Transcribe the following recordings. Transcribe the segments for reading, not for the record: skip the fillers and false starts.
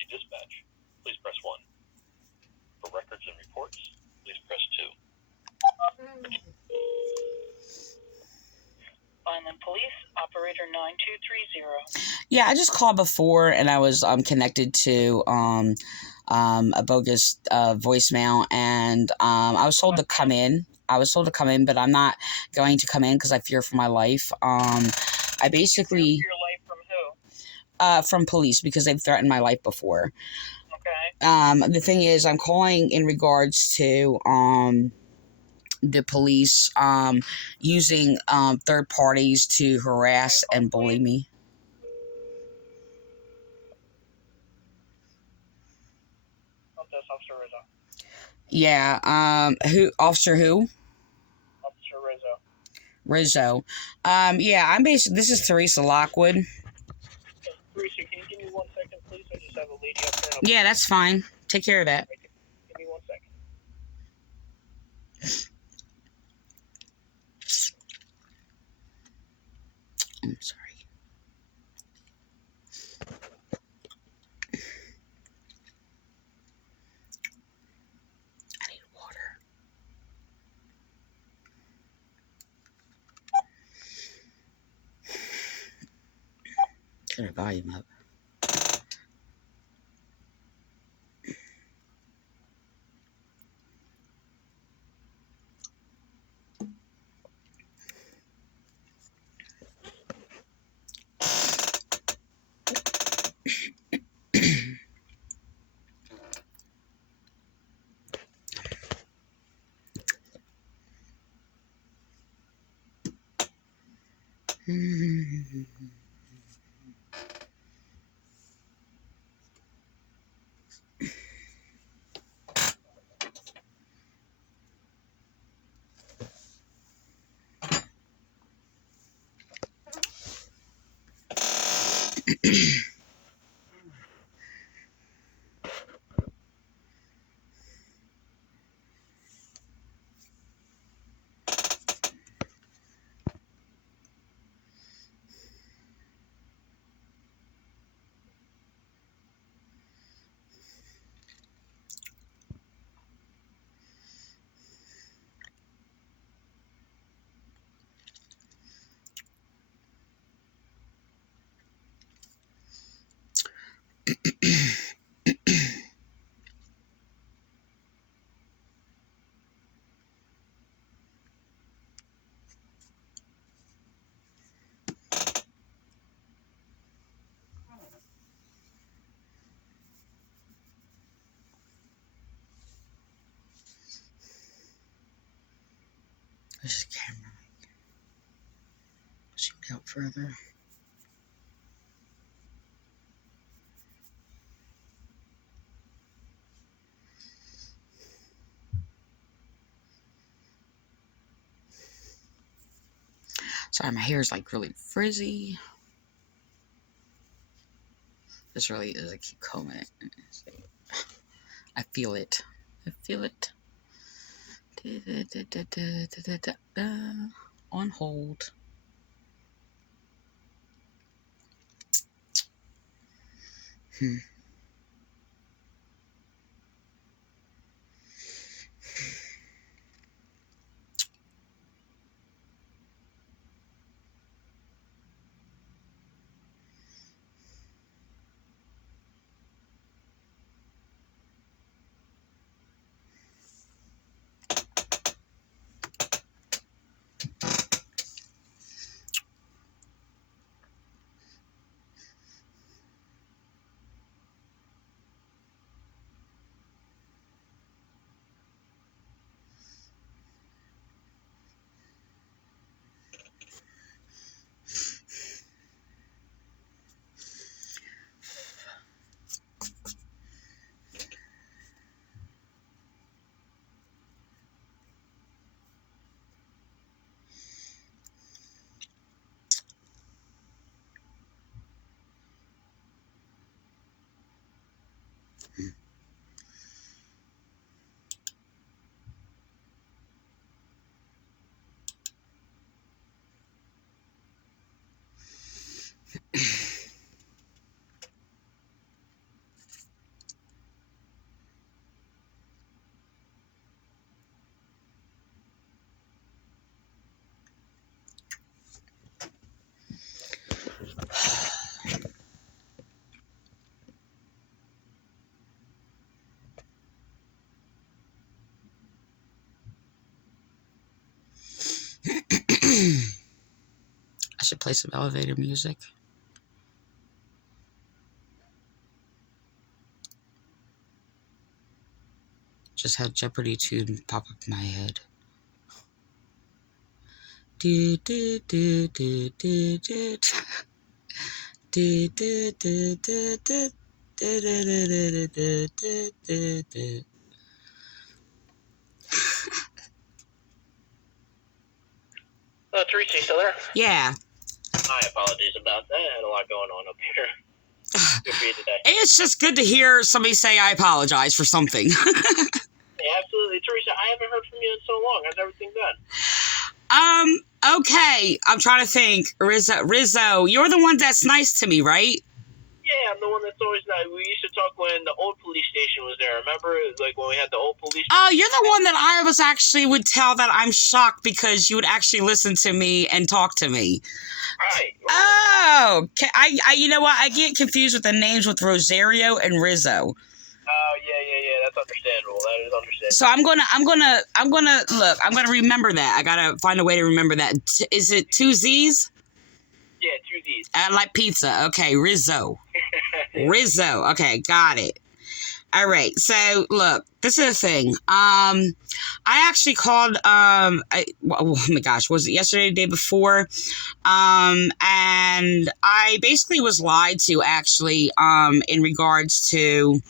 emergency dispatch, please press 1. For records and reports, please press 2. Vineland Police, operator 9230. Yeah, I just called before and I was connected to a bogus voicemail, and I was told to come in. But I'm not going to come in because I fear for my life. I basically Fear your life from who? From police, because they've threatened my life before. Okay. The thing is, I'm calling in regards to the police using third parties to harass and bully me. That's Officer Rizzo. Yeah. Officer who? Officer Rizzo. Rizzo. Yeah, I'm basically, this is Teresa Lockwood. Teresa, can you give me 1 second, please? I just have a lady up there. Yeah, that's fine. Take care of that. Give me 1 second. I'm sorry. I need water. Turn the volume up. This is camera. Zoom out further. Sorry, my hair is like really frizzy. This really is. I keep combing it. I feel it. I feel it. On hold. should play some elevator music. Just had Jeopardy tune pop up in my head. Do, do, do, do, do, do. Do, do, do, do, do. Do, do, do, do, do, do, do. Teresa, you still there? Yeah. My apologies about that. I had a lot going on up here. Good for you today. It's just good to hear somebody say I apologize for something. Yeah, absolutely. Teresa, I haven't heard from you in so long. How's everything been? Okay. I'm trying to think. Rizzo, you're the one that's nice to me, right? Yeah, I'm the one that's always nice. We used to talk when the old police station was there. Remember? Like when we had the old police station? Oh, you're the one that I was actually would tell that I'm shocked because you would actually listen to me and talk to me. Right. Oh, I you know what? I get confused with the names with Rosario and Rizzo. Oh, yeah. That's understandable. That is understandable. So I'm gonna remember that. I gotta find a way to remember that. Is it 2 Z's? Yeah, 2 Z's. I like pizza. Okay, Rizzo. Rizzo. Okay, got it. All right. So look, this is the thing. I actually called. Oh my gosh, was it yesterday, the day before? And I basically was lied to actually. In regards to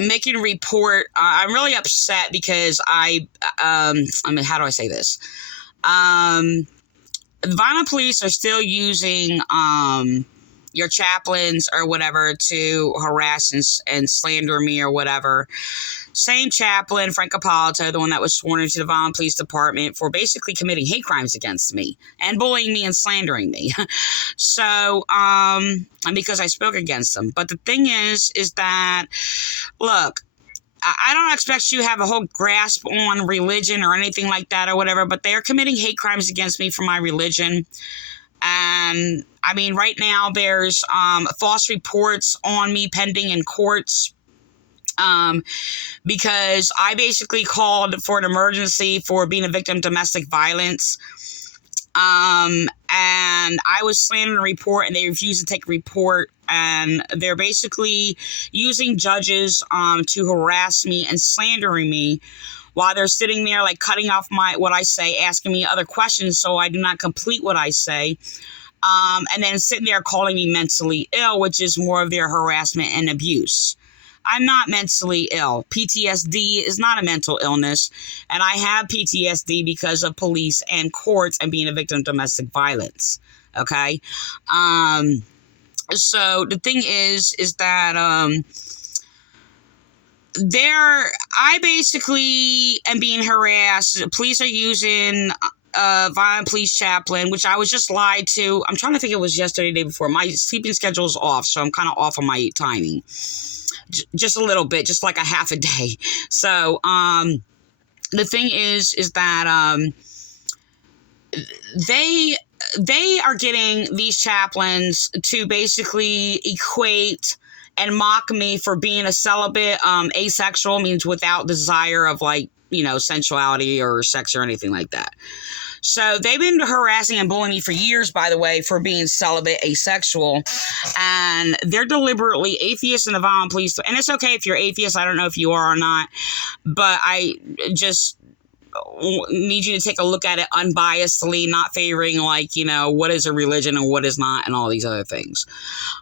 making a report. I'm really upset because I mean, how do I say this? The Vineland police are still using your chaplains or whatever to harass and slander me or whatever. Same chaplain, Frank Ippolito, the one that was sworn into the Vineland Police Department for basically committing hate crimes against me and bullying me and slandering me. So, and because I spoke against them. But the thing is that, look, I don't expect you to have a whole grasp on religion or anything like that or whatever, but they are committing hate crimes against me for my religion. And I mean, right now there's false reports on me pending in courts because I basically called for an emergency for being a victim of domestic violence. And I was slandering a report and they refused to take a report, and they're basically using judges to harass me and slandering me while they're sitting there like cutting off what I say, asking me other questions so I do not complete what I say, and then sitting there calling me mentally ill, which is more of their harassment and abuse. I'm not mentally ill. PTSD is not a mental illness, and I have PTSD because of police and courts and being a victim of domestic violence. Okay? So the thing is that I basically am being harassed. Police are using Vineland police chaplain, which I was just lied to. I'm trying to think, it was yesterday, the day before. My sleeping schedule is off, so I'm kind of off on my timing. Just a little bit, just like a half a day. So, the thing is that, they are getting these chaplains to basically equate and mock me for being a celibate. Asexual means without desire of sensuality or sex or anything like that. So they've been harassing and bullying me for years, by the way, for being celibate, asexual, and they're deliberately atheists in the Vineland police. And it's okay if you're atheist. I don't know if you are or not, but I just need you to take a look at it unbiasedly, not favoring what is a religion and what is not and all these other things.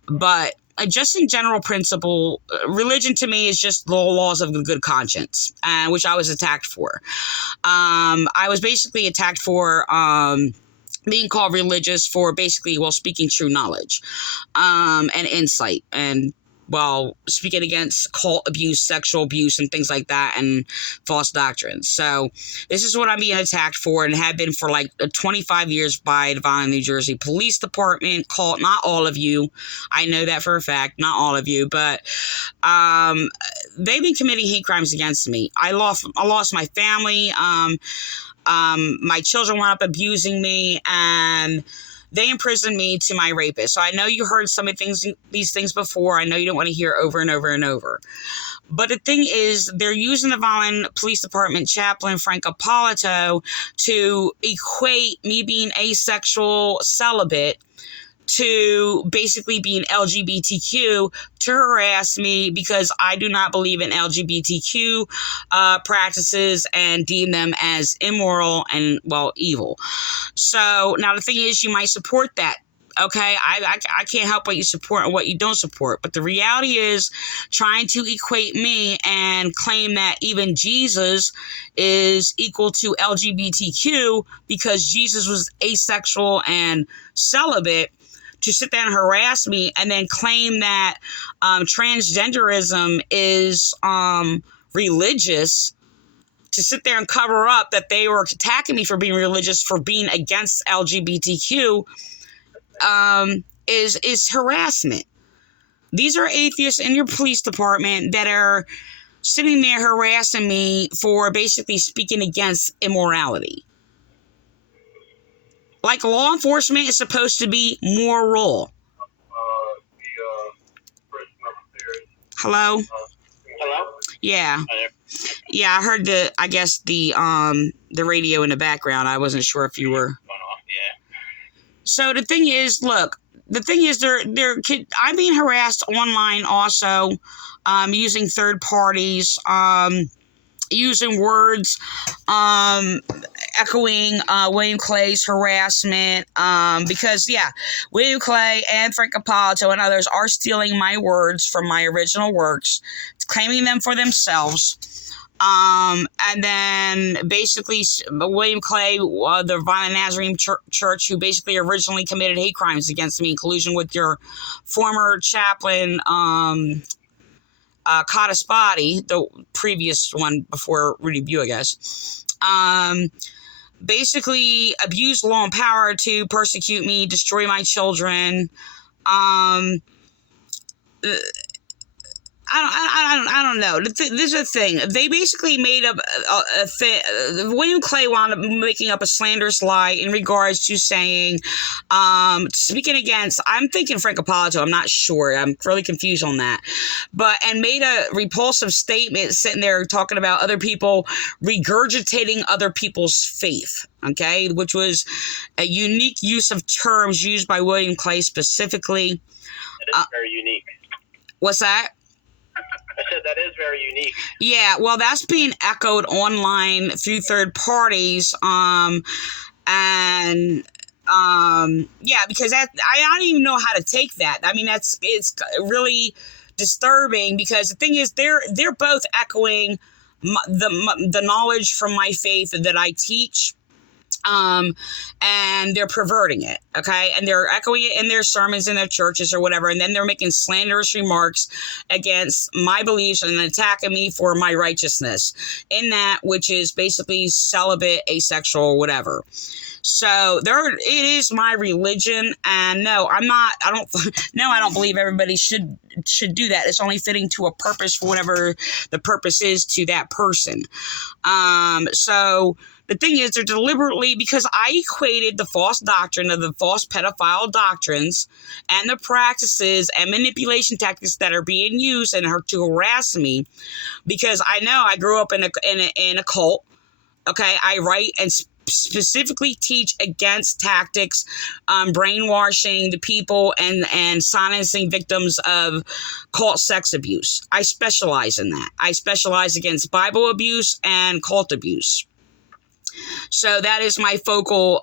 But just in general principle, religion to me is just the laws of the good conscience, which I was attacked for. I was basically attacked for being called religious for basically, speaking true knowledge and insight, and speaking against cult abuse, sexual abuse, and things like that, and false doctrines. So this is what I'm being attacked for, and have been for 25 years by the Vineland, New Jersey Police Department. Cult, not all of you. I know that for a fact, not all of you, but they've been committing hate crimes against me. I lost my family. My children wound up abusing me, and they imprisoned me to my rapist. So I know you heard some of these things before. I know you don't want to hear over and over and over. But the thing is, they're using the Vineland Police Department chaplain, Frank Ippolito, to equate me being asexual celibate to basically being LGBTQ, to harass me because I do not believe in LGBTQ practices and deem them as immoral and, well, evil. So now the thing is, you might support that. Okay, I can't help what you support and what you don't support. But the reality is, trying to equate me and claim that even Jesus is equal to LGBTQ because Jesus was asexual and celibate, to sit there and harass me and then claim that transgenderism is religious, to sit there and cover up that they were attacking me for being religious, for being against LGBTQ, is harassment. These are atheists in your police department that are sitting there harassing me for basically speaking against immorality. Like, law enforcement is supposed to be moral. Hello? Hello? Yeah. Yeah, I heard the radio in the background. I wasn't sure if you were. Going off, yeah. So the thing is, look, I'm being harassed online also, using third parties, using words, echoing William Clay's harassment, because, yeah, William Clay and Frank Ippolito and others are stealing my words from my original works, claiming them for themselves. And then basically William Clay, the Vineland Nazarene Church, who basically originally committed hate crimes against me, in collusion with your former chaplain, Codispoti, the previous one before Rudy Bew, I guess, basically abused law and power to persecute me, destroy my children. I don't know. This is the thing. They basically made up a thing. William Clay wound up making up a slanderous lie in regards to saying, speaking against, I'm thinking Frank Ippolito, I'm not sure. I'm really confused on that. And made a repulsive statement sitting there talking about other people regurgitating other people's faith. Okay, which was a unique use of terms used by William Clay specifically. That is very unique. What's that? I said that is very unique. Yeah, well, that's being echoed online through third parties, yeah, because I don't even know how to take that. I mean, it's really disturbing, because the thing is, they're both echoing the knowledge from my faith that I teach. And they're perverting it, okay? And they're echoing it in their sermons in their churches or whatever, and then they're making slanderous remarks against my beliefs and attacking me for my righteousness in that, which is basically celibate, asexual, whatever. So it is my religion, and no, I don't believe everybody should do that. It's only fitting to a purpose for whatever the purpose is to that person. So the thing is, they're deliberately, because I equated the false doctrine of the false pedophile doctrines and the practices and manipulation tactics that are being used to harass me, because I know I grew up in a cult. Okay, I write and specifically teach against tactics, brainwashing the people and silencing victims of cult sex abuse. I specialize in that. I specialize against Bible abuse and cult abuse. So that is my focal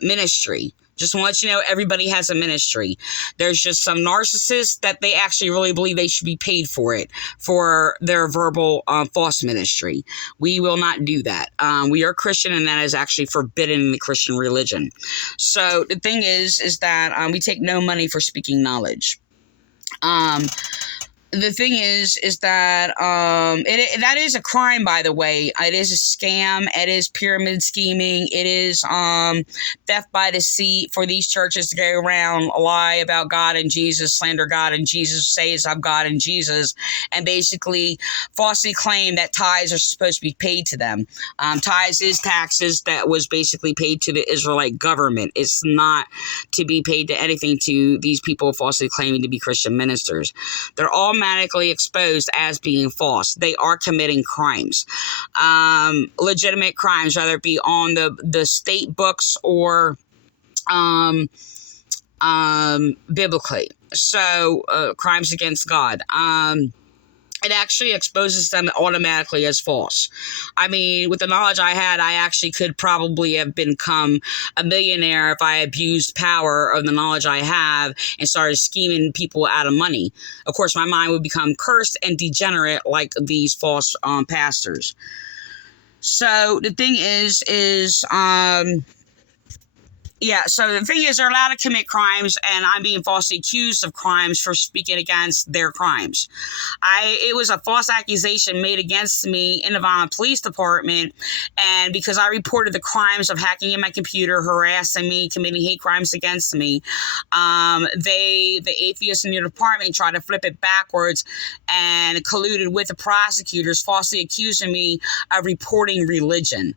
ministry. Just want to let you know, everybody has a ministry. There's just some narcissists that they actually really believe they should be paid for it, for their verbal false ministry. We will not do that. We are Christian, and that is actually forbidden in the Christian religion. So the thing is that we take no money for speaking knowledge. the thing is that that is a crime, by the way. It is a scam. It is pyramid scheming. It is theft by deceit for these churches to go around lie about God and Jesus, slander God and Jesus, says I'm God and Jesus, and basically falsely claim that tithes are supposed to be paid to them. Tithes is taxes that was basically paid to the Israelite government. It's not to be paid to anything to these people falsely claiming to be Christian ministers. They're automatically exposed as being false. They are committing crimes, legitimate crimes, whether it be on the state books or biblically. So crimes against God. It actually exposes them automatically as false. I mean, with the knowledge I had, I actually could probably have become a millionaire if I abused power of the knowledge I have and started scheming people out of money. Of course, my mind would become cursed and degenerate like these false pastors. So the thing is so the thing is, they're allowed to commit crimes, and I'm being falsely accused of crimes for speaking against their crimes. It was a false accusation made against me in the Vineland Police Department, and because I reported the crimes of hacking in my computer, harassing me, committing hate crimes against me, the atheists in your department tried to flip it backwards and colluded with the prosecutors, falsely accusing me of reporting religion.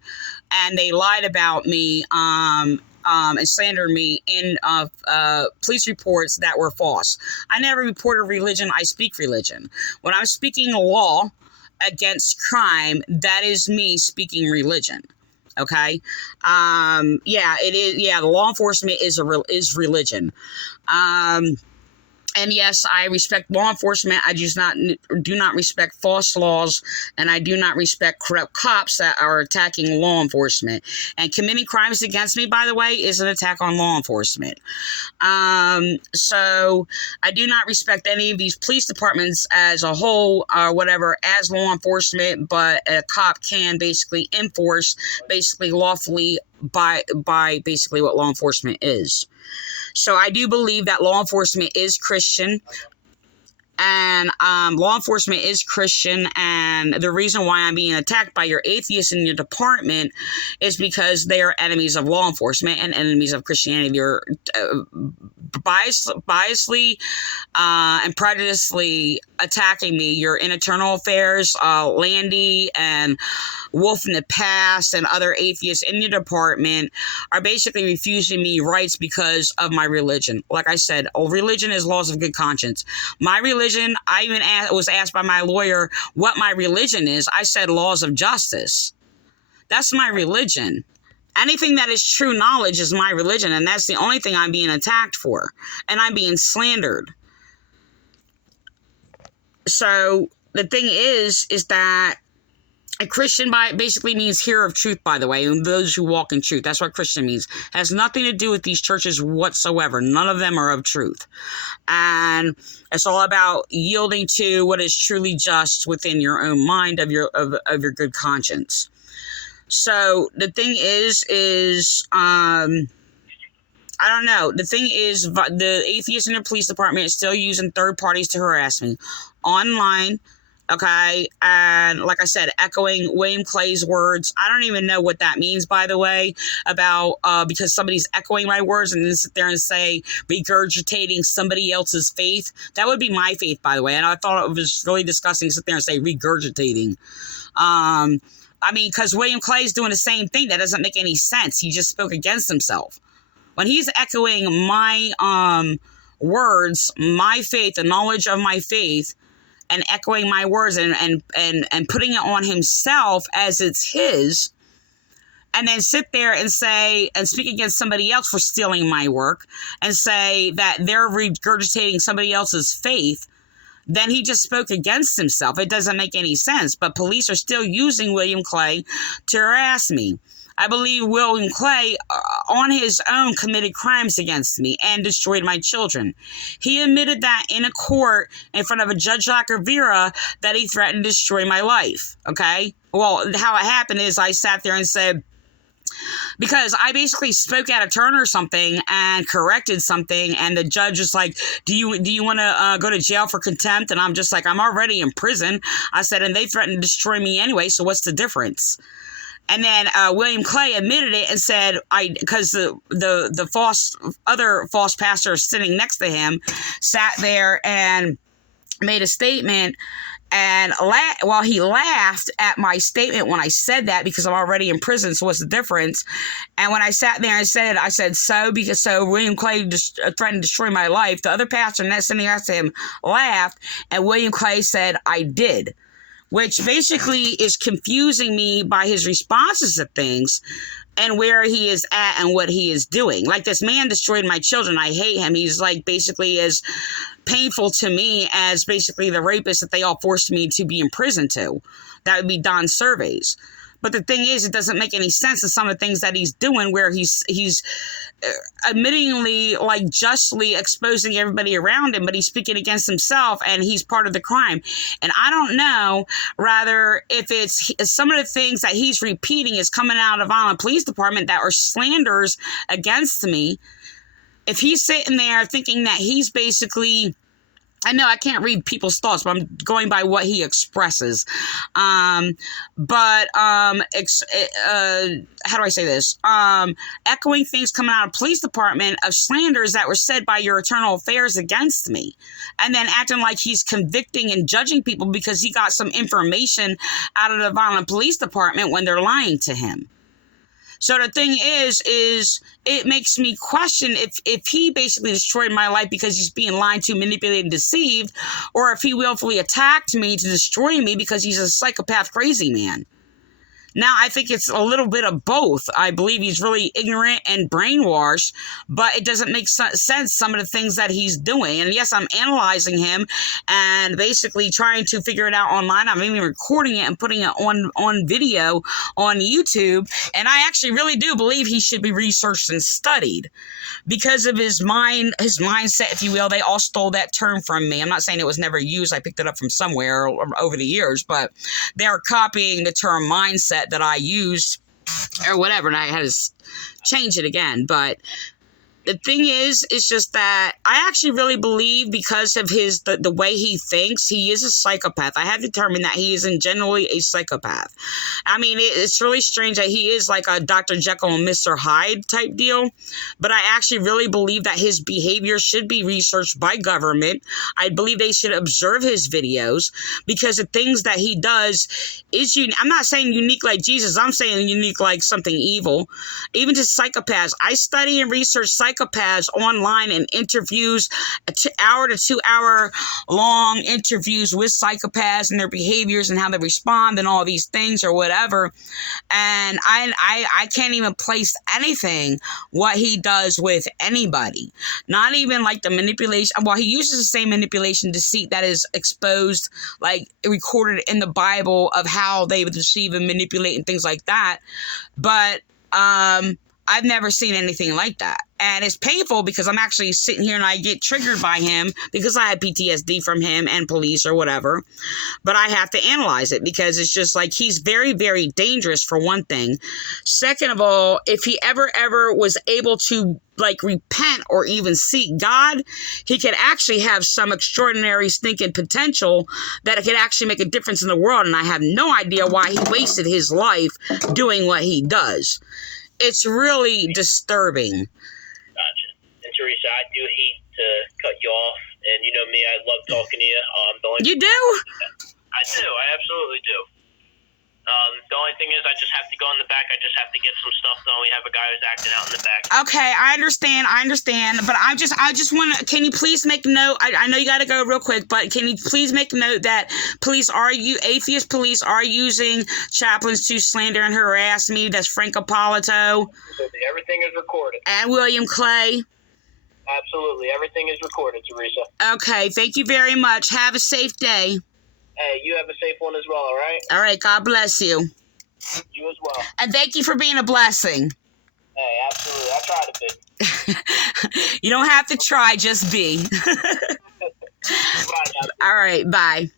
And they lied about me, and slandered me in police reports that were false. I never reported religion. I speak religion. When I'm speaking law against crime, that is me speaking religion. Okay. It is. Yeah, the law enforcement is religion. And yes, I respect law enforcement. I do not respect false laws, and I do not respect corrupt cops that are attacking law enforcement. And committing crimes against me, by the way, is an attack on law enforcement. So I do not respect any of these police departments as a whole or whatever as law enforcement, but a cop can basically enforce basically lawfully by basically what law enforcement is. So I do believe that law enforcement is Christian, and law enforcement is Christian, and the reason why I'm being attacked by your atheists in your department is because they are enemies of law enforcement and enemies of Christianity. They're biasly and prejudiciously attacking me. Your internal affairs, Landy and Wolf in the Past and other atheists in your department are basically refusing me rights because of my religion. Like I said, religion is laws of good conscience. My religion, I even was asked by my lawyer what my religion is. I said laws of justice. That's my religion. Anything that is true knowledge is my religion, and that's the only thing I'm being attacked for, and I'm being slandered. So the thing is that a Christian basically means hearer of truth, by the way, and those who walk in truth. That's what Christian means. It has nothing to do with these churches whatsoever. None of them are of truth. And it's all about yielding to what is truly just within your own mind of your good conscience. So the thing is I don't know. The thing is, the atheists in the police department is still using third parties to harass me online. Okay, and like I said, echoing William Clay's words. I don't even know what that means, by the way, about because somebody's echoing my words and then sit there and say regurgitating somebody else's faith. That would be my faith, by the way, and I thought it was really disgusting to sit there and say regurgitating. I mean, because William Clay's doing the same thing. That doesn't make any sense. He just spoke against himself. When he's echoing my words, my faith, the knowledge of my faith, and echoing my words and putting it on himself as it's his, and then sit there and say and speak against somebody else for stealing my work and say that they're regurgitating somebody else's faith, then he just spoke against himself. It doesn't make any sense. But police are still using William Clay to harass me. I believe William Clay, on his own, committed crimes against me and destroyed my children. He admitted that in a court in front of a Judge Lacavera that he threatened to destroy my life, okay? Well, how it happened is I sat there and said, because I basically spoke out of turn or something and corrected something, and the judge was like, do you want to go to jail for contempt? And I'm just like, I'm already in prison. I said, and they threatened to destroy me anyway, so what's the difference? And then William Clay admitted it and said, because the other false pastor sitting next to him sat there and made a statement, and while he laughed at my statement when I said that, because I'm already in prison, so what's the difference? And when I sat there and said, so William Clay threatened to destroy my life, the other pastor sitting next to him laughed, and William Clay said, I did. Which basically is confusing me by his responses to things and where he is at and what he is doing. Like, this man destroyed my children. I hate him. He's like basically as painful to me as basically the rapist that they all forced me to be in prison to. That would be Don Surveys. But the thing is, it doesn't make any sense in some of the things that he's doing, where he's admittingly, like, justly exposing everybody around him, but he's speaking against himself, and he's part of the crime. And I don't know, rather, if it's some of the things that he's repeating is coming out of Vineland Police Department that are slanders against me. If he's sitting there thinking that he's basically... I know I can't read people's thoughts, but I'm going by what he expresses. How do I say this? Echoing things coming out of police department of slanders that were said by your internal affairs against me. And then acting like he's convicting and judging people because he got some information out of the Vineland Police Department when they're lying to him. So the thing is it makes me question if he basically destroyed my life because he's being lied to, manipulated, deceived, or if he willfully attacked me to destroy me because he's a psychopath crazy man. Now, I think it's a little bit of both. I believe he's really ignorant and brainwashed, but it doesn't make sense, some of the things that he's doing. And yes, I'm analyzing him and basically trying to figure it out online. I'm even recording it and putting it on video on YouTube. And I actually really do believe he should be researched and studied because of his mindset, if you will. They all stole that term from me. I'm not saying it was never used. I picked it up from somewhere over the years, but they're copying the term mindset that I used or whatever, and I had to change it again. But the thing is, it's just that I actually really believe, because of the way he thinks, he is a psychopath. I have determined that he is generally a psychopath. I mean, it's really strange that he is like a Dr. Jekyll and Mr. Hyde type deal, but I actually really believe that his behavior should be researched by government. I believe they should observe his videos, because the things that he does is unique. I'm not saying unique like Jesus. I'm saying unique like something evil. Even to psychopaths. I study and research psychopaths online in interviews, hour to 2 hour long interviews with psychopaths and their behaviors and how they respond and all these things or whatever. And I can't even place anything what he does with anybody. Not even like the manipulation. Well, he uses the same manipulation, deceit that is exposed, like recorded in the Bible, of how they would deceive and manipulate and things like that. But I've never seen anything like that. And it's painful because I'm actually sitting here and I get triggered by him because I had PTSD from him and police or whatever. But I have to analyze it because it's just like he's very, very dangerous, for one thing. Second of all, if he ever was able to like repent or even seek God, he could actually have some extraordinary stinking potential that it could actually make a difference in the world. And I have no idea why he wasted his life doing what he does. It's really disturbing. Gotcha. And Teresa, I do hate to cut you off, and you know me, I love talking to you. You do? I do. I absolutely do. The only thing is, I just have to go in the back. I just have to get some stuff done. We have a guy who's acting out in the back. Okay, I understand. But I just want to, can you please make note? I know you got to go real quick, but can you please make note that atheist police are using chaplains to slander and harass me? That's Frank Ippolito. Absolutely. Everything is recorded. And William Clay. Absolutely. Everything is recorded, Teresa. Okay, thank you very much. Have a safe day. Hey, you have a safe one as well, all right? All right, God bless you. You as well. And thank you for being a blessing. Hey, absolutely. I try to be. You don't have to try, just be. Bye now. All right, bye.